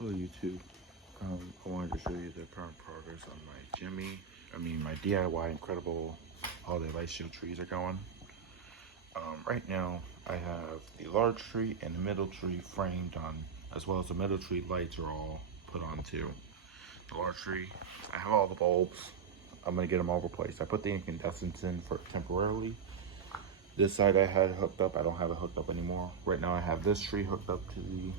Hello YouTube. I wanted to show you the current progress on my DIY incredible holiday light show trees are going. Right now I have the large tree and the middle tree framed on, as well as the middle tree lights are all put on too. The large tree, I have all the bulbs. I'm gonna get them all replaced. I put the incandescents in for temporarily. This side I had hooked up, I don't have it hooked up anymore. Right now I have this tree hooked up to the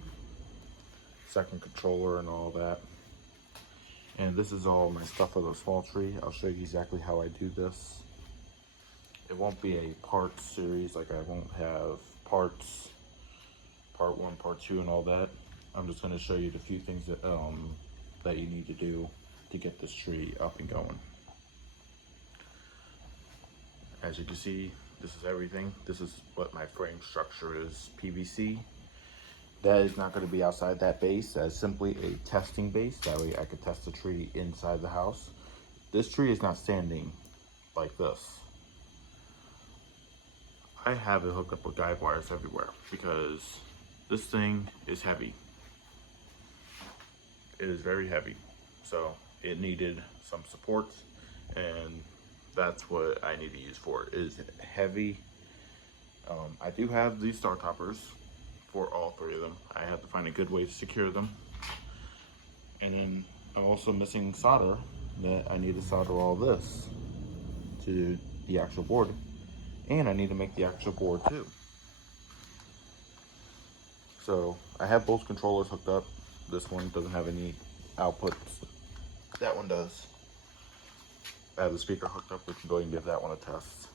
second controller and all that. And this is all my stuff for the small tree. I'll show you exactly how I do this. It won't be a parts series, like I won't have parts, part 1, part 2 and all that. I'm just gonna show you the few things that that you need to do to get this tree up and going. As you can see, this is everything. This is what my frame structure is, PVC. That is not going to be outside that base. That is simply a testing base. That way I could test the tree inside the house. This tree is not standing like this. I have it hooked up with guide wires everywhere because this thing is heavy. It is very heavy. So it needed some support, and that's what I need to use for it. It is heavy. I do have these star toppers for all 3 of them. I have to find a good way to secure them. And then I'm also missing solder. That I need to solder all this to the actual board. And I need to make the actual board too. So I have both controllers hooked up. This one doesn't have any outputs. That one does. I have the speaker hooked up. We can go ahead and give that one a test.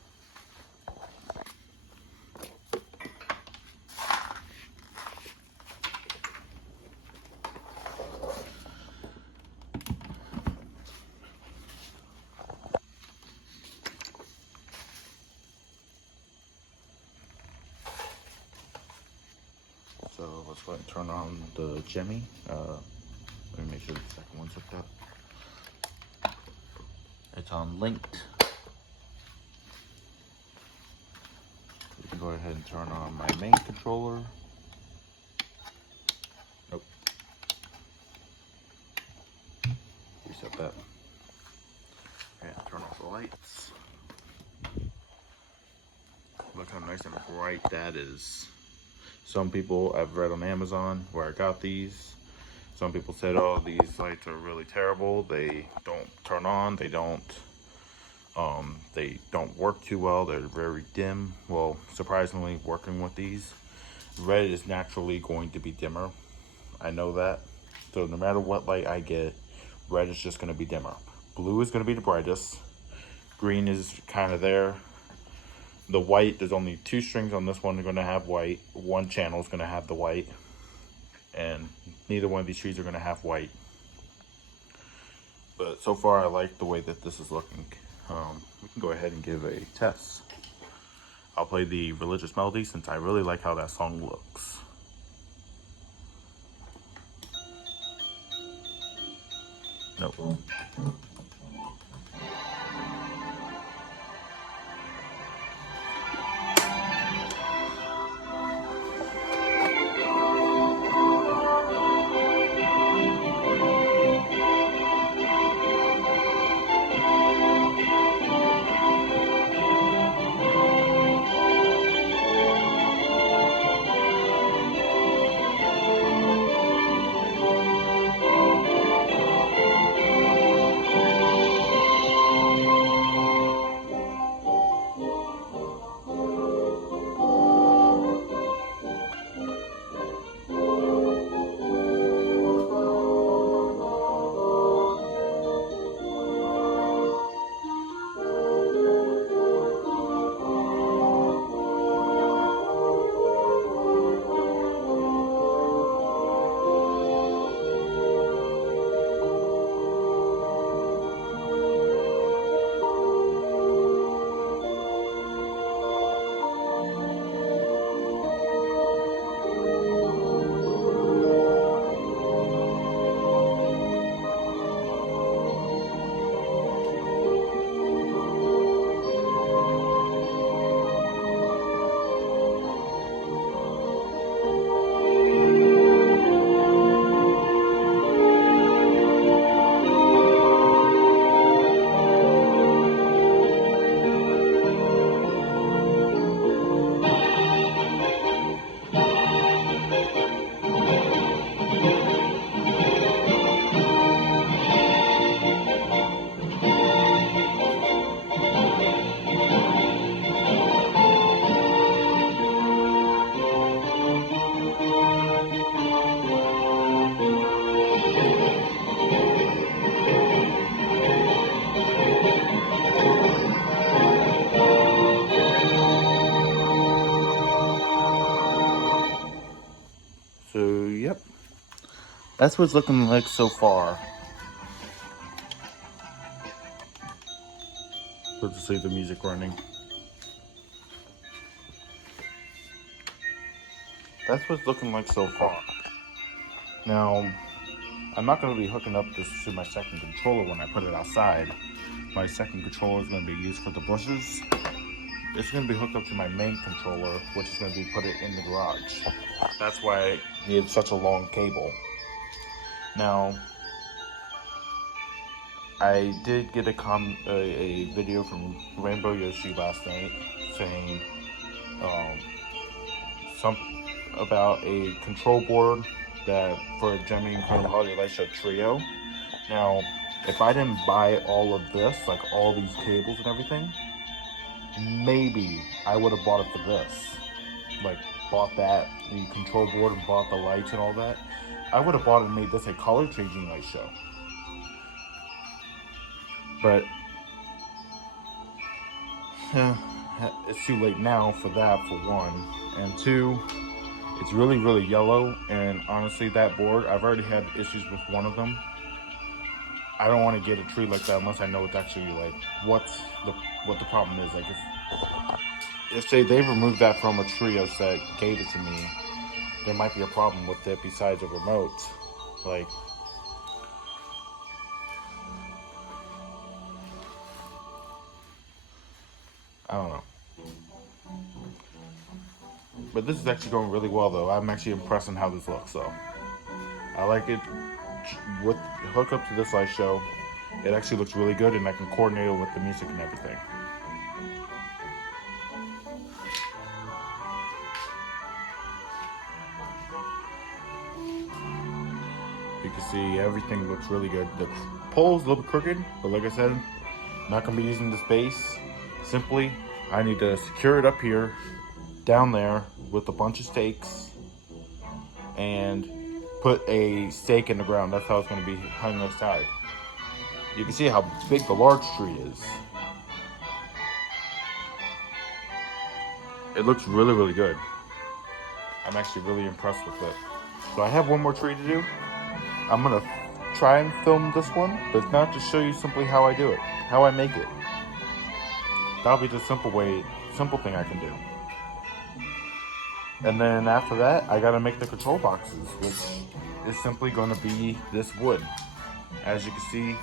So let's go ahead and turn on the Jimmy. Let me make sure the second one's hooked up. It's on linked. We can go ahead and turn on my main controller. Nope. Reset that. Okay, turn off the lights. Look how nice and bright that is. Some people I've read on Amazon where I got these. Some people said, oh, these lights are really terrible. They don't turn on. They don't work too well. They're very dim. Well, surprisingly, working with these, red is naturally going to be dimmer. I know that. So no matter what light I get, red is just going to be dimmer. Blue is going to be the brightest. Green is kind of there. The white, there's only 2 strings on this one. They're going to have white. 1 channel is going to have the white. And neither one of these trees are going to have white. But so far, I like the way that this is looking. We can go ahead and give a test. I'll play the religious melody since I really like how that song looks. Nope. yep. That's what it's looking like so far. Let's just leave the music running. That's what it's looking like so far. Now, I'm not going to be hooking up this to my second controller when I put it outside. My second controller is going to be used for the bushes. It's going to be hooked up to my main controller, which is going to be put it in the garage. That's why I needed such a long cable. Now, I did get a video from Rainbow Yoshi last night saying about a control board that for a Gemmy Incredible Holiday Light Show Trio. Now, if I didn't buy all of this, like all these cables and everything, maybe I would have bought it for this. Like, bought that, the control board, and bought the lights and all that. I would have bought it and made this a color changing light show. But it's too late now for that, for one. And two, it's really, really yellow. And honestly, that board, I've already had issues with one of them. I don't want to get a tree like that unless I know it's actually like what the problem is. Like if say they removed that from a trio set, gave it to me, there might be a problem with it besides a remote. Like, I don't know. But this is actually going really well though. I'm actually impressed on how this looks though. I like it with hook up to this light show. It actually looks really good and I can coordinate it with the music and everything. You can see everything looks really good. The pole's a little bit crooked, but like I said, I'm not going to be using this base. Simply, I need to secure it up here, down there, with a bunch of stakes, and put a stake in the ground. That's how it's going to be hung on the side. You can see how big the large tree is. It looks really, really good. I'm actually really impressed with it. So I have one more tree to do. I'm gonna try and film this one, but not to show you simply how I do it, how I make it. That'll be the simple thing I can do. And then after that, I gotta make the control boxes, which is simply gonna be this wood. As you can see,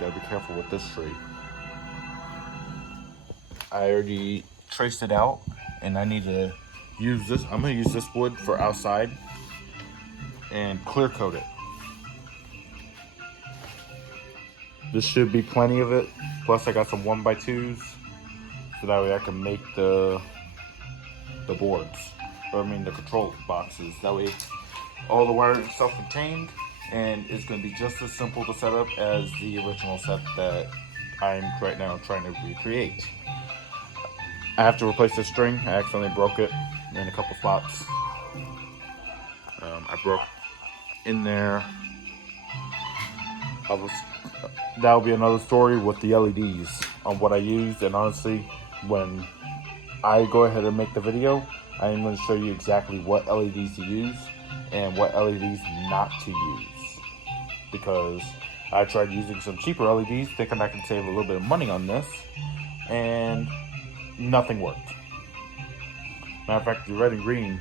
gotta be careful with this tree. I already traced it out, and I need to use this. I'm gonna use this wood for outside and clear coat it. This should be plenty of it. Plus I got some 1x2s, so that way I can make the boards, or I mean the control boxes. That way all the wiring is self-contained, and it's going to be just as simple to set up as the original set that I'm right now trying to recreate. I have to replace the string. I accidentally broke it in a couple spots. I broke in there. That'll be another story with the LEDs on what I used. And honestly, when I go ahead and make the video, I am going to show you exactly what LEDs to use and what LEDs not to use. Because I tried using some cheaper LEDs thinking I can save a little bit of money on this, and nothing worked. Matter of fact, the red and green,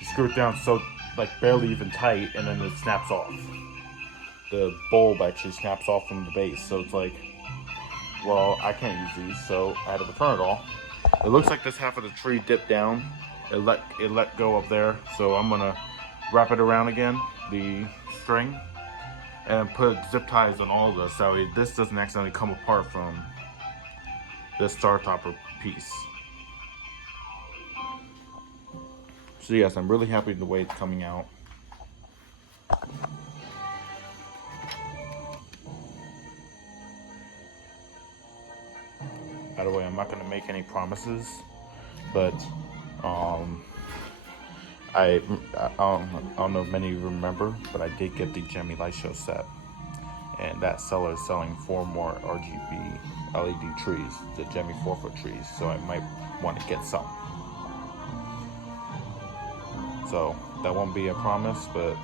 you screw it down so like barely even tight, and then it snaps off. The bulb actually snaps off from the base, so it's like, well, I can't use these, so I had to return it all. It looks like this half of the tree dipped down. It let go up there, so I'm gonna wrap it around again, the string, and put zip ties on all of this, so this doesn't accidentally come apart from this star topper piece. So yes, I'm really happy with the way it's coming out. By the way, I'm not going to make any promises, but I don't know if many of you remember, but I did get the Gemmy Light Show set, and that seller is selling 4 more RGB LED trees, the Gemmy 4-foot trees, so I might want to get some. So that won't be a promise, but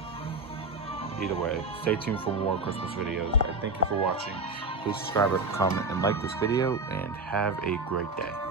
either way, stay tuned for more Christmas videos. I thank you for watching. Please subscribe, comment, and like this video, and have a great day.